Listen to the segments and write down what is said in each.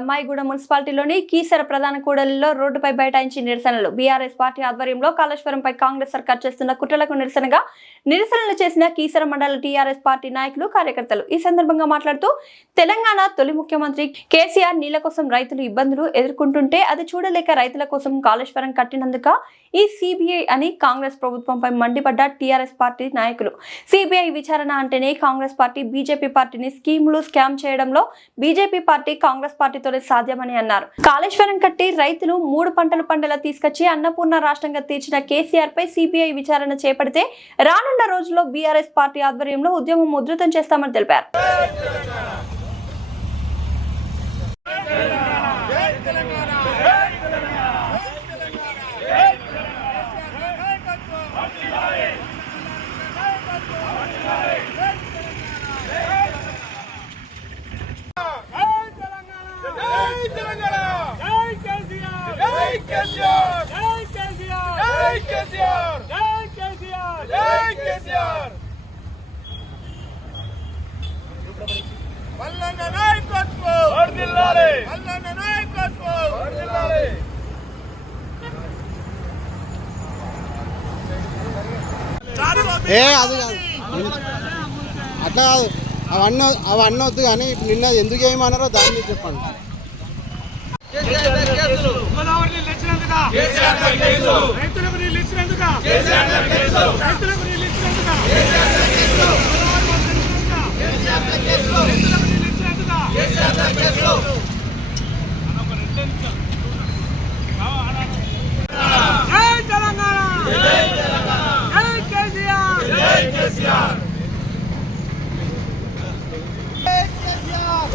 అమ్మాయిగూడ మున్సిపాలిటీలోని కీసర ప్రధాన కూడలిలో రోడ్డుపై బైఠాయించి నిరసనలు. బీఆర్ఎస్ పార్టీ ఆధ్వర్యంలో కాళేశ్వరంపై కాంగ్రెస్ సర్కార్ చేస్తున్న కుట్రలకు నిరసనగా నిరసనలు చేసిన కీసర మండల టీఆర్ఎస్ పార్టీ నాయకులు కార్యకర్తలు ఈ సందర్భంగా మాట్లాడుతూ తెలంగాణ తొలి ముఖ్యమంత్రి కేసీఆర్ నీళ్ళ కోసం రైతులు ఇబ్బందులు ఎదుర్కొంటుంటే అది చూడలేక రైతుల కోసం కాళేశ్వరం కట్టినందుక ఈ సిబిఐ అని కాంగ్రెస్ ప్రభుత్వంపై మండిపడ్డ టీఆర్ఎస్ పార్టీ నాయకులు. సిబిఐ విచారణ అంటేనే కాంగ్రెస్ పార్టీ బీజేపీ పార్టీని స్కీములు స్కామ్ చేయడంలో బీజేపీ పార్టీ కాంగ్రెస్ పార్టీతో పార్టీతోనే సాధ్యమని అన్నారు. కాళేశ్వరం కట్టి రైతులు మూడు పంటలు పంటల తీసుకొచ్చి అన్నపూర్ణ రాష్ట్రంగా తీర్చిన కేసీఆర్ పై సిబిఐ విచారణ చేపడితే రానున్న రోజుల్లో బీఆర్ఎస్ పార్టీ ఆధ్వర్యంలో ఉద్యమం ఉధృతం చేస్తామని తెలిపారు జై తెలంగాణ జై కేసీఆర్ జై కేసీఆర్ జై కేసీఆర్ జై కేసీఆర్ జై కేసీఆర్ జై కేసీఆర్ మల్లన్న నాయకత్వం వర్ధిల్లాలి మల్లన్న నాయకత్వం. వర్ధిల్లాలి ఏ అది కాదు. అట్లా కాదు. అవన్నీ అవన్నీ వద్దు కానీ ఇప్పుడు నిన్న ఎందుకు ఏమన్నారో దాని మీద చెప్పండి. రైతులకు నీళ్ళు ఇచ్చినందుక. రైతులకు నీళ్ళు ఇచ్చినందుక గోదావరి నీళ్ళు ఇచ్చినందుక రైతులకు నీళ్ళు ఇచ్చినందుక జై తెలంగాణ జై కేసీఆర్ జై కేసీఆర్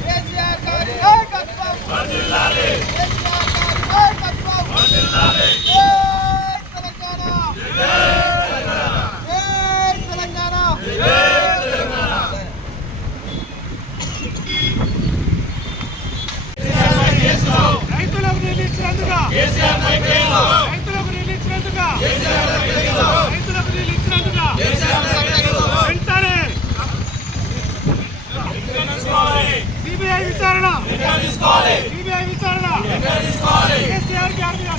కేసీఆర్ గారి నాయకత్వం వర్ధిల్లాలి కేసీఆర్ గారి నాయకత్వం వర్ధిల్లాలి జై తెలంగాణ జై తెలంగాణ జై తెలంగాణ రైతులకు నీళ్ళు ఇచ్చినందుక రైతులకు నీళ్ళు ఇచ్చినందుక. రైతులకు నీళ్ళు ఇచ్చినందుక. వెంటనే సిబిఐ విచారణ. సిబిఐ విచారణ. కేసీఆర్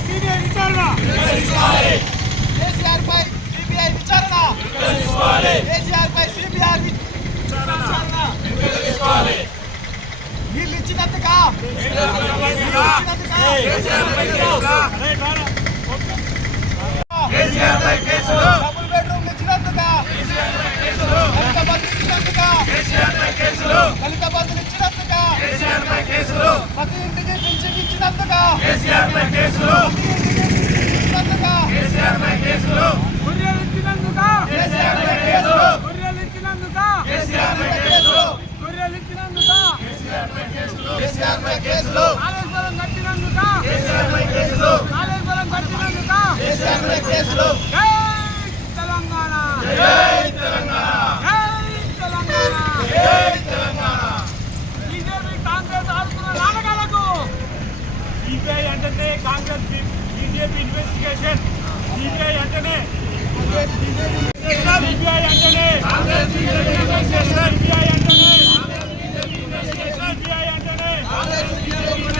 సిబిఐ విచారణ. కేసీఆర్ పై సిబిఐ విచారణ. కేసీఆర్ పై సిబిఐ విచారణ. వీళ్ళు ఇచ్చినందుక? డబుల్ బెడ్రూమ్ కేసులు దళిత బంధువులు ఇచ్చినందుక దళిత బంధువులు ఇచ్చినందుక కేసులు ఇంటికి పింఛన్ కేసులు ప్రతి ఇంటికి ఇచ్చినందుక గొర్రెలు ఇచ్చినందుక కేసులు ఇచ్చినందుక గొర్రెలు ఇచ్చినందుక కాళేశ్వరం కట్టినందుక కాళేశ్వరం కట్టినందుక జై తెలంగాణ జై తెలంగాణ జై తెలంగాణ బీజేపీ కాంగ్రెస్ ఆడుతున్న నాటకాలకు సిబిఐ అంటేనే కాంగ్రెస్ బీజేపీ ఇన్వెస్టిగేషన్ సిబిఐ అంటేనే సిబిఐ అంటేనే సిబిఐ అంటేనే సిబిఐ అంటేనే సిబిఐ అంటేనే జై తెలంగాణ జై కేసీఆర్ ఇదేమి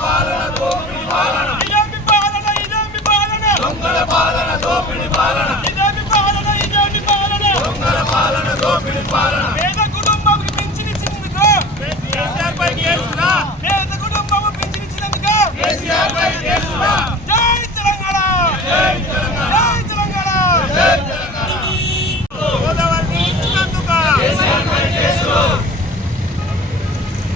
పాలన దోపిడి పాలన దొంగల పాలన దోపిడి పాలన ఇదేమి పాలన పేద కుటుంబం పింఛనిచ్చినందుకు కేసీఆర్ పై కేసులా పేద కుటుంబం పింఛనిచ్చినందుకు కేసీఆర్ పై కేసులా జై తెలంగాణ జై తెలంగాణ జై తెలంగాణ జై తెలంగాణ గోదావరి ఇచ్చినందుకు కేసీఆర్ పై కేసులు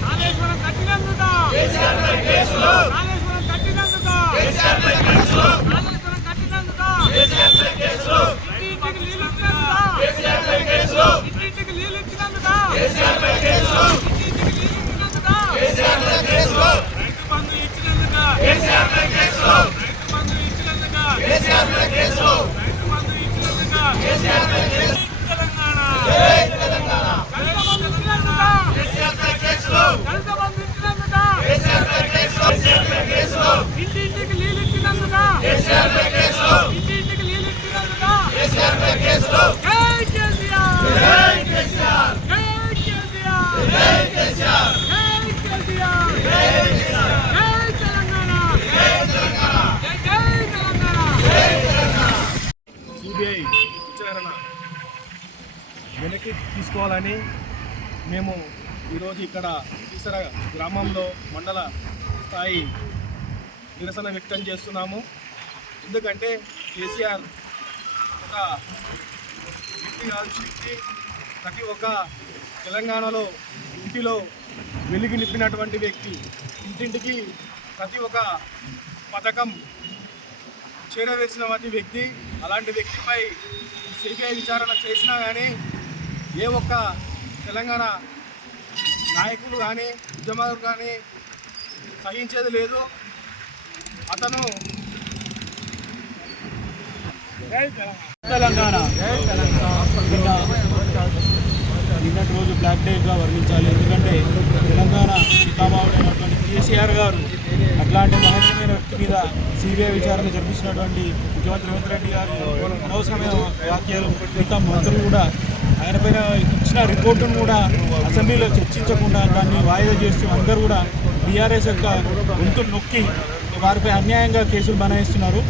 కాళేశ్వరం కట్టినందుకు కేసీఆర్ పై కేసులు కాళేశ్వరం కట్టినందుకు కేసీఆర్ పై కేసులు కాళేశ్వరం కట్టినందుకు కేసీఆర్ పై కేసులు ఇంటింటికి నీళ్ళు ఇచ్చినందుకు కేసీఆర్ పై కేసులు ఇంటింటికి నీళ్ళు ఇచ్చినందుకు కేసీఆర్ పై కేసులు ఇంటింటికి నీళ్ళు ఇచ్చినందుకు కేసీఆర్ పై కేసులు రైతు బంధు ఇచ్చినందుకు కేసీఆర్ పై కేసులు రైతు బంధు ఇచ్చినందుకు కేసీఆర్ పై కేసులు రైతు బంధు ఇచ్చినందుకు కేసీఆర్ పై కేసులు తెలంగాణ జై తెలంగాణ దళిత బంధు ఇచ్చినందుకు కేసీఆర్ పై కేసులు దళిత బంధు ఇచ్చినందుకు కేసీఆర్ పై కేసులు కేసీఆర్ పై కేసులు ఇంటింటికి నీళ్ళు జై కేసీఆర్ జై కేసీఆర్ జై కేసీఆర్ జై కేసీఆర్ జై కేసీఆర్ జై కేసీఆర్ జై తెలంగాణ జై తెలంగాణ జై జై తెలంగాణ సిబిఐ విచారణ వెనక్కి తీసుకోవాలని మేము ఈరోజు ఇక్కడ ఇసర గ్రామంలో మండల స్థాయి నిరసన వ్యక్తం చేస్తున్నాము. ఎందుకంటే కేసీఆర్ ఒక వ్యక్తి కాదు శక్తి. ప్రతి ఒక్క తెలంగాణలో ఇంటిలో వెలుగు నింపినటువంటి వ్యక్తి. ఇంటింటికి ప్రతి ఒక్క పథకం చేరవేసిన వంటి వ్యక్తి. అలాంటి వ్యక్తిపై సిబిఐ విచారణ చేసినా కానీ ఏ ఒక్క తెలంగాణ నాయకులు కానీ ఉద్యమాలు కానీ సహించేది లేదు. అతను తెలంగాణ. నిన్నటి రోజు బ్లాక్ డేగా వర్ణించాలి. ఎందుకంటే తెలంగాణ పితామహుడైనటువంటి కేసీఆర్ గారు అట్లాంటి మహనీయమైన మీద సిబిఐ విచారణ జరిపించినటువంటి ముఖ్యమంత్రి రేవంత్ రెడ్డి గారు అనవసరమైన వ్యాఖ్యలు మిగతా మంత్రులు కూడా ఆయన పైన ఇచ్చిన రిపోర్టును కూడా అసెంబ్లీలో చర్చించకుండా దాన్ని వాయిదా చేస్తూ అందరూ కూడా బీఆర్ఎస్ యొక్క గొంతు నొక్కి వారిపై అన్యాయంగా కేసులు బనాయిస్తున్నారు.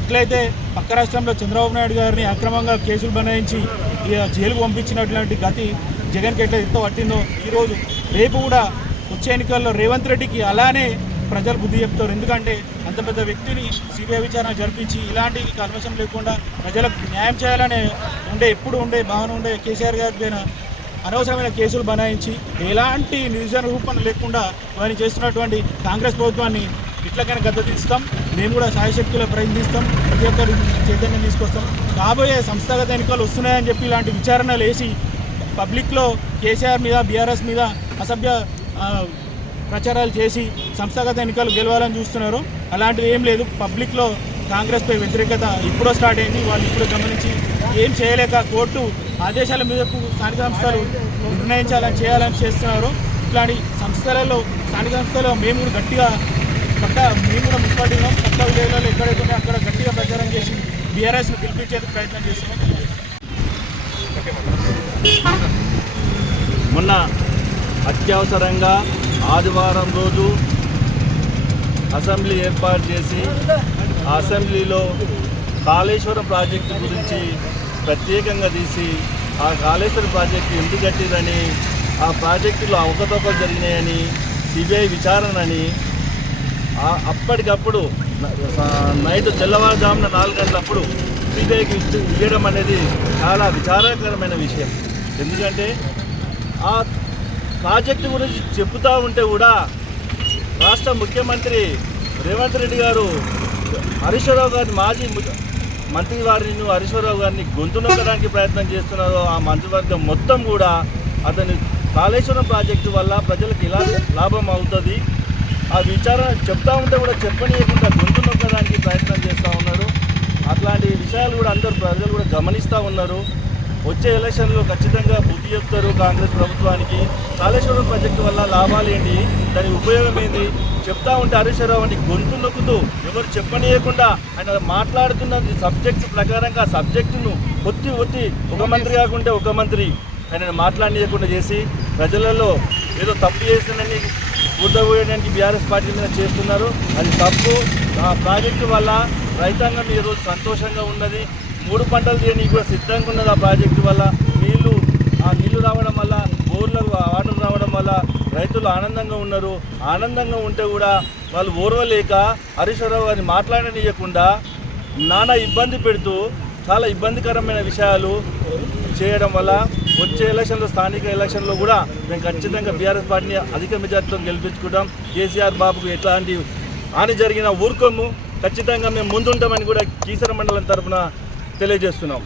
ఇట్లయితే పక్క రాష్ట్రంలో చంద్రబాబు నాయుడు గారిని అక్రమంగా కేసులు బనాయించి ఇక జైలుకు పంపించినటువంటి గతి జగన్కి ఎట్లా ఎంత పట్టిందో ఈరోజు రేపు కూడా వచ్చే ఎన్నికల్లో రేవంత్ రెడ్డికి అలానే ప్రజలు బుద్ధి చెప్తారు. ఎందుకంటే పెద్ద పెద్ద వ్యక్తిని సిబిఐ విచారణ జరిపించి ఇలాంటి కల్మషం లేకుండా ప్రజలకు న్యాయం చేయాలనే ఉండే ఎప్పుడు ఉండే భావన ఉండే కేసీఆర్ గారి పైన అనవసరమైన కేసులు బనాయించి ఎలాంటి నిజ రూపం లేకుండా వారిని చేస్తున్నటువంటి కాంగ్రెస్ ప్రభుత్వాన్ని ఇట్లకైనా గద్ద తీస్తాం. మేము కూడా సాయశక్తులు ప్రయత్నిస్తాం. ప్రతి ఒక్కరు చైతన్యం తీసుకొస్తాం. కాబోయే సంస్థాగత ఎన్నికలు వస్తున్నాయని చెప్పి ఇలాంటి విచారణలు వేసి పబ్లిక్లో కేసీఆర్ మీద బీఆర్ఎస్ మీద అసభ్య ప్రచారాలు చేసి సంస్థాగత ఎన్నికలు గెలవాలని చూస్తున్నారు. అలాంటివి ఏం లేదు. పబ్లిక్లో కాంగ్రెస్పై వ్యతిరేకత ఇప్పుడో స్టార్ట్ అయింది. వాళ్ళు ఇప్పుడు గమనించి ఏం చేయలేక కోర్టు ఆదేశాల మీదకు స్థానిక సంస్థలు నిర్ణయించాలని చేయాలని చేస్తున్నారు. ఇట్లాంటి సంస్థలలో స్థానిక సంస్థలో మేము కూడా గట్టిగా పక్క మేము కూడా మున్సిపాలిటీలో పక్క విలేజ్లలో ఎక్కడైతే అక్కడ గట్టిగా ప్రచారం చేసి బీఆర్ఎస్ను గెలిపించేందుకు ప్రయత్నం చేస్తున్నాం. మొన్న అత్యవసరంగా ఆదివారం రోజు అసెంబ్లీ ఏర్పాటు చేసి ఆ అసెంబ్లీలో కాళేశ్వరం ప్రాజెక్టు గురించి ప్రత్యేకంగా తీసి ఆ కాళేశ్వరం ప్రాజెక్టు ఎందుకు కట్టిరని ఆ ప్రాజెక్టులో అవకతవకలు జరిగినాయని సిబిఐ విచారణని అప్పటికప్పుడు నైట్ తెల్లవారుజామున నాలుగు గంటలప్పుడు సిబిఐకి ఇవ్వడం అనేది చాలా విచారకరమైన విషయం. ఎందుకంటే ఆ ప్రాజెక్టు గురించి చెబుతూ ఉంటే కూడా రాష్ట్ర ముఖ్యమంత్రి రేవంత్ రెడ్డి గారు హరీశ్వరరావు గారిని మాజీ మంత్రి వారిని హరీశ్వరరావు గారిని గొంతు నొక్కడానికి ప్రయత్నం చేస్తున్నారు. ఆ మంత్రివర్గం మొత్తం కూడా అతని కాళేశ్వరం ప్రాజెక్టు వల్ల ప్రజలకు ఇలా లాభం అవుతుంది? ఆ విచారణ చెప్తా ఉంటే కూడా చెప్పనీయకుండా గొంతు నొక్కడానికి ప్రయత్నం చేస్తూ ఉన్నారు. అట్లాంటి విషయాలు కూడా అందరు ప్రజలు కూడా గమనిస్తూ ఉన్నారు. వచ్చే ఎలక్షన్లో ఖచ్చితంగా బుద్ధి చెప్తారు కాంగ్రెస్ ప్రభుత్వానికి. కాళేశ్వరం ప్రాజెక్టు వల్ల లాభాలు ఏంటి? దాని ఉపయోగం ఏంటి చెప్తా ఉంటే హరీశ్వరరావు అని గొంతు నొక్కుతూ ఎవరు చెప్పనీయకుండా ఆయన మాట్లాడుతున్న సబ్జెక్టు ప్రకారంగా సబ్జెక్టును ఒత్తి ఒత్తి ఒక మంత్రి కాకుండా ఒక మంత్రి ఆయన మాట్లాడనీయకుండా చేసి ప్రజలలో ఏదో తప్పు చేసినని ఊర్దపోయడానికి బీఆర్ఎస్ పార్టీ మీద చేస్తున్నారు. అది తప్పు. ఆ ప్రాజెక్టు వల్ల రైతాంగం ఈరోజు సంతోషంగా ఉన్నది. మూడు పంటలు తీయడానికి కూడా సిద్ధంగా ఉన్నది ఆ ప్రాజెక్టు వల్ల. నీళ్ళు ఆ నీళ్ళు రావడం వల్ల బోర్లకు వాటర్ రావడం వల్ల రైతులు ఆనందంగా ఉన్నారు. ఆనందంగా ఉంటే కూడా వాళ్ళు ఓర్వలేక హరీశ్వరరావు గారిని మాట్లాడనియకుండా నానా ఇబ్బంది పెడుతూ చాలా ఇబ్బందికరమైన విషయాలు చేయడం వల్ల వచ్చే ఎలక్షన్లో స్థానిక ఎలక్షన్లో కూడా మేము ఖచ్చితంగా బీఆర్ఎస్ పార్టీని అధిక మెజార్టీతో గెలిపించుకుంటాం. కేసీఆర్ బాబుకు ఎట్లాంటి హాని జరిగిన ఊరుకోము. ఖచ్చితంగా మేము ముందుంటామని కూడా కీసర మండలం తరఫున తెలియజేస్తున్నాం.